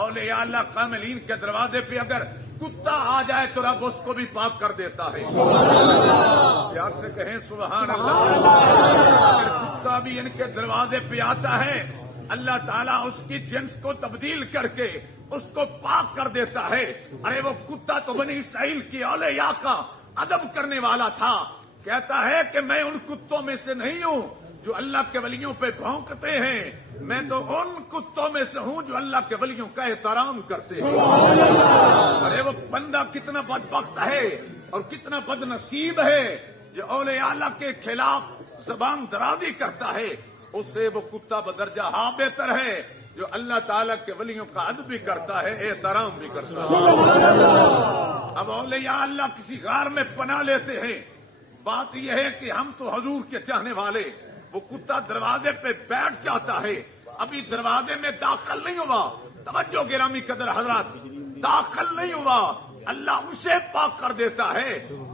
اولیاء اللہ کاملین کے دروازے پہ اگر کتا آ جائے تو رب اس کو بھی پاک کر دیتا ہے. پیار سے کہیں سبحان اللہ. اگر کتا بھی ان کے دروازے پہ آتا ہے اللہ تعالیٰ اس کی جنس کو تبدیل کر کے اس کو پاک کر دیتا ہے. ارے وہ کتا تو بنی اسرائیل کی اولیاء کا ادب کرنے والا تھا. کہتا ہے کہ میں ان کتوں میں سے نہیں ہوں جو اللہ کے ولیوں پہ بھونکتے ہیں, میں تو ان کتوں میں سے ہوں جو اللہ کے ولیوں کا احترام کرتے ہیں. ارے وہ بندہ کتنا بدبخت ہے اور کتنا بد نصیب ہے جو اولیاء اللہ کے خلاف زبان درازی کرتا ہے. اس سے وہ کتا بدرجہ ہاں بہتر ہے جو اللہ تعالیٰ کے ولیوں کا ادب بھی کرتا ہے, احترام بھی کرتا ہے. اب اولیاء اللہ کسی غار میں پناہ لیتے ہیں. بات یہ ہے کہ ہم تو حضور کے چاہنے والے, وہ کتا دروازے پہ بیٹھ جاتا ہے, ابھی دروازے میں داخل نہیں ہوا. توجہ گرامی قدر حضرات, داخل نہیں ہوا, اللہ اسے پاک کر دیتا ہے.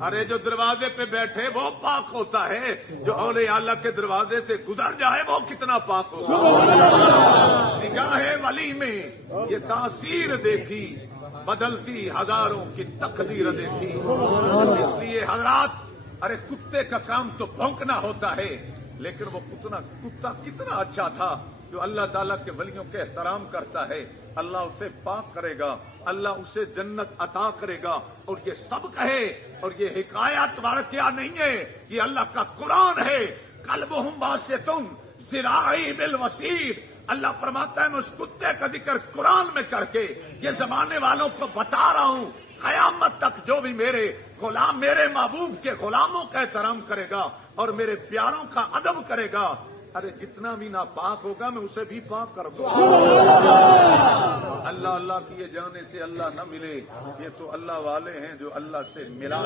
ارے جو دروازے پہ بیٹھے وہ پاک ہوتا ہے, جو اولیاء اللہ کے دروازے سے گزر جائے وہ کتنا پاک ہوتا ہے. نگاہ ولی میں یہ تاثیر دیکھی, بدلتی ہزاروں کی تقدیر دیکھی. اس لیے حضرات, ارے کتے کا کام تو بھونکنا ہوتا ہے, لیکن وہ کتا کتنا اچھا تھا جو اللہ تعالیٰ کے ولیوں کے احترام کرتا ہے. اللہ اسے پاک کرے گا, اللہ اسے جنت عطا کرے گا. اور یہ سب کہے, اور یہ حکایت واقعہ نہیں ہے, یہ اللہ کا قرآن ہے. قلبہم باسطٌ ذراعی بالوسیط. اللہ فرماتا ہے میں اس کتے کا ذکر قرآن میں کر کے یہ زمانے والوں کو بتا رہا ہوں, قیامت تک جو بھی میرے غلام, میرے محبوب کے غلاموں کا احترام کرے گا اور میرے پیاروں کا ادب کرے گا, ارے جتنا بھی ناپاک ہوگا میں اسے بھی پاک کر دوں. اللہ اللہ کیے جانے سے اللہ نہ ملے, یہ تو اللہ والے ہیں جو اللہ سے ملا.